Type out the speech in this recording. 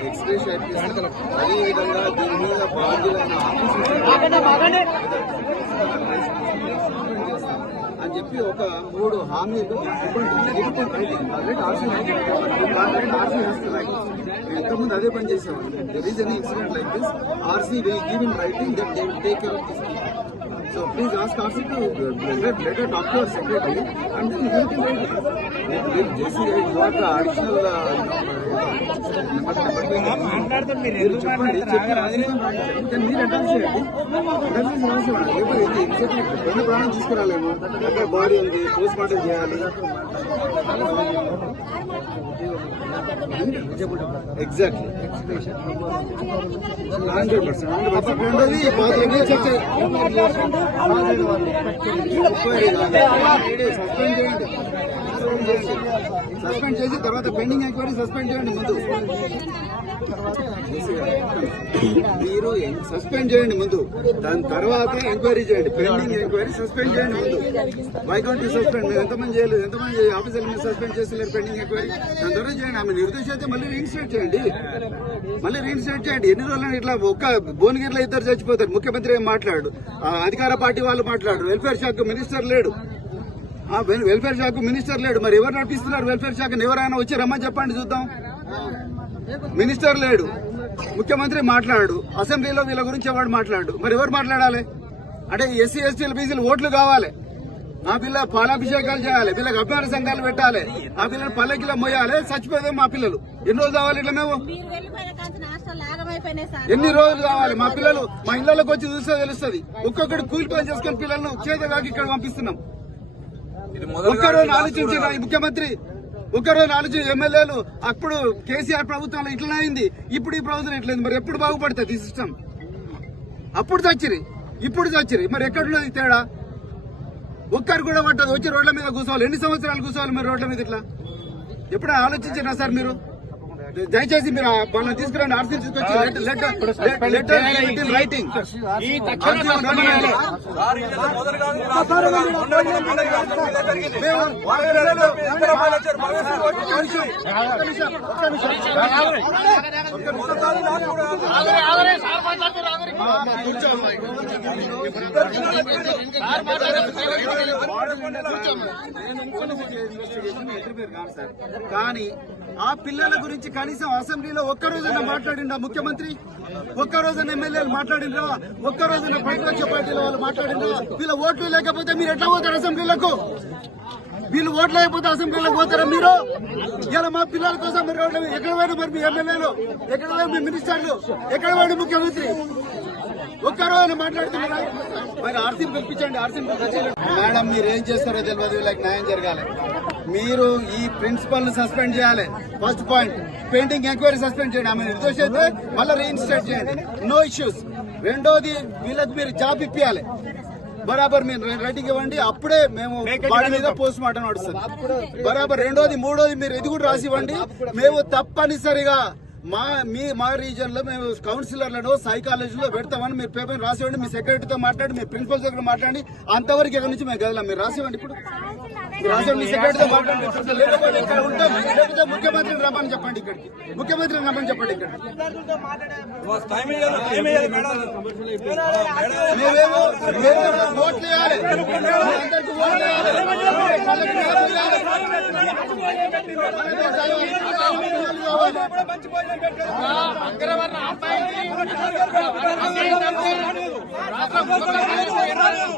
Express అదేవిధంగా దీని మీద బాధ్యులైన అని చెప్పి ఒక మూడు హామీలు ఎంతమంది అదే పని చేసేవాళ్ళు. There is any incident like this RC will give in writing that they will take care of this So please ask RC to uh, let, let a doctor secretary and then you can write. With JCI, uh, you are the actual. uh, చెప్పి రాజకీయం రాజకీయం మీరు advance చేయండి advance రాసేవాడు లేకపోతే ఇది exactly రెండు ప్రాణం తీసుకురాలేము అక్కడ బాడీ ఉంది పోస్ట్ మార్టం చేయాలి exactly hundred percent hundred percent రెండోది బాధ్యత చర్చ సస్పెండ్ చేసి సస్పెండ్ చేసి తర్వాత పెండింగ్ ఎంక్వైరీ సస్పెండ్ చేయండి ముందు. మీరు సస్పెండ్ చేయండి ముందు. దాని తర్వాత ఎంక్వైరీ చేయండి. పెండింగ్ ఎంక్వైరీ సస్పెండ్ చేయండి ముందు. వై సస్పెండ్ మీరు ఎంతమంది చేయలేదు? ఎంతమంది ఆఫీసర్ మీరు సస్పెండ్ చేస్తలేరు పెండింగ్ ఎంక్వైరీ దాని తర్వాత చేయండి. ఆమె నిర్దేశం అయితే మళ్ళీ రీఇన్స్టేట్ చేయండి. మళ్ళీ రీఇన్స్టేట్ చేయండి. ఎన్ని రోజులు ఇట్లా ఒక్క భువనగిరిలో ఇద్దరు చచ్చిపోతారు. ముఖ్యమంత్రి ఏం మాట్లాడు? ఆ అధికార పార్టీ వాళ్ళు మాట్లాడు వెల్ఫేర్ శాఖ మినిస్టర్ లేడు. వెల్ఫేర్ శాఖ మినిస్టర్ లేడు. మరి ఎవరు నడిపిస్తున్నారు వెల్ఫేర్ శాఖను ఎవరైనా వచ్చి రమ్మని చెప్పండి చూద్దాం. మినిస్టర్ లేడు. ముఖ్యమంత్రి మాట్లాడు. అసెంబ్లీలో వీళ్ళ గురించి ఎవరు మాట్లాడు? మరి ఎవరు మాట్లాడాలి? అంటే ఎస్సీ ఎస్టీల బీసీలు ఓట్లు కావాలి. ఆ పిల్ల పాలాభిషేకాలు చేయాలి. వీళ్ళకి అభిమాన సంఘాలు పెట్టాలి. ఆ పిల్లలు పల్లెకిలో మోయాలి. చచ్చిపోతే మా పిల్లలు. ఎన్ని రోజులు కావాలి ఇట్లా మేము? ఎన్ని రోజులు కావాలి? మా పిల్లలు మా ఇళ్ళలోకి వచ్చి చూస్తే తెలుస్తుంది. ఒక్కొక్కటి కూలి పని చేసుకుని పిల్లలను చేతగాకి ఇక్కడ పంపిస్తున్నాం. ఒక్కరోజు ఆలోచించిన ఈ ముఖ్యమంత్రి. ఒక్కరోజు ఆలోచించి ఎమ్మెల్యేలు అప్పుడు కేసీఆర్ ప్రభుత్వంలో ఇట్లనే అయింది. ఇప్పుడు ఈ ప్రభుత్వం ఇట్లేదు మరి ఎప్పుడు బాగుపడుతుంది ఈ సిస్టమ్? అప్పుడు చచ్చిరి ఇప్పుడు చచ్చిరి మరి ఎక్కడున్నది తేడా? ఒక్కరు కూడా పట్టదు. వచ్చి రోడ్ల మీద కూర్చోవాలి. ఎన్ని సంవత్సరాలు కూర్చోవాలి మరి రోడ్ల మీద ఇట్లా? ఎప్పుడు ఆలోచించినా సార్ మీరు? దయచేసి మీరు వాళ్ళని తీసుకురండి. ఆర్సీ తీసుకొచ్చి లెటర్ లెటర్ రైటింగ్ కానీ ఆ పిల్లల గురించి కనీసం అసెంబ్లీలో ఒక్క రోజున మాట్లాడిండా ముఖ్యమంత్రి? ఒక్క రోజున ఎమ్మెల్యేలు మాట్లాడినరా ఒక్క రోజున ప్రతిపక్ష పార్టీల వాళ్ళు మాట్లాడినరా వీళ్ళ ఓట్లు లేకపోతే మీరు ఎట్లా పోతారు అసెంబ్లీలకు? వీళ్ళు ఓట్లు లేకపోతే అసెంబ్లీలో పోతారా మీరు? ఇలా మా పిల్లల కోసం మీరు ఎక్కడ పోయిన మరి మీ ఎమ్మెల్యేలు ఎక్కడ పోయిన మీ మినిస్టర్లు ఎక్కడ పోయిన ముఖ్యమంత్రి. ఒక్కరోజు మాట్లాడుతున్నారు? మరి ఆర్సీని పిలిపించండి ఆర్సీని పిలిపించండి. మేడం మీరు ఏం చేస్తారో తెలియదు వీళ్ళకి న్యాయం జరగాలి. మీరు ఈ ప్రిన్సిపల్ను సస్పెండ్ చేయాలి. First point painting enquiry suspend చేయండి. ఆమె నిర్దోషి అయితే మళ్ళీ రీఇన్స్టేట్ చేయండి. నో ఇష్యూస్ రెండోది వీళ్ళకి మీరు జాబ్ ఇప్పియాలి. బరాబర్ మీరు రైటింగ్ ఇవ్వండి. అప్పుడే మేము బాడీ మీద పోస్ట్ మార్టం నడుస్తుంది. బరాబర్ రెండోది మూడోది మీరు ఇది కూడా రాసి ఇవ్వండి. మేము తప్పనిసరిగా మా మీ మా రీజన్లో మేము కౌన్సిలర్లను సైకాలజీలో పెడతామని మీరు పేపర్ రాసివ్వండి మీ సెక్రటరీతో మాట్లాడి మీ ప్రిన్సిపల్ దగ్గర మాట్లాడి అంతవరకు ఇక్కడ నుంచి మేము కదలాం మీరు రాసివ్వండి ఇప్పుడు. సెక్రటరీతో మాట్లాడండి. లేకపోతే ఇక్కడ ఉంటాం. లేకపోతే ముఖ్యమంత్రిని రమ్మని చెప్పండి ఇక్కడికి. ముఖ్యమంత్రిని రమ్మని చెప్పండి ఇక్కడికి. మేమేమో మేమేమో ఓట్లు వేయాలి. అందరికీ ఓట్లు వేయాలి. వాళ్ళకి ఓట్లు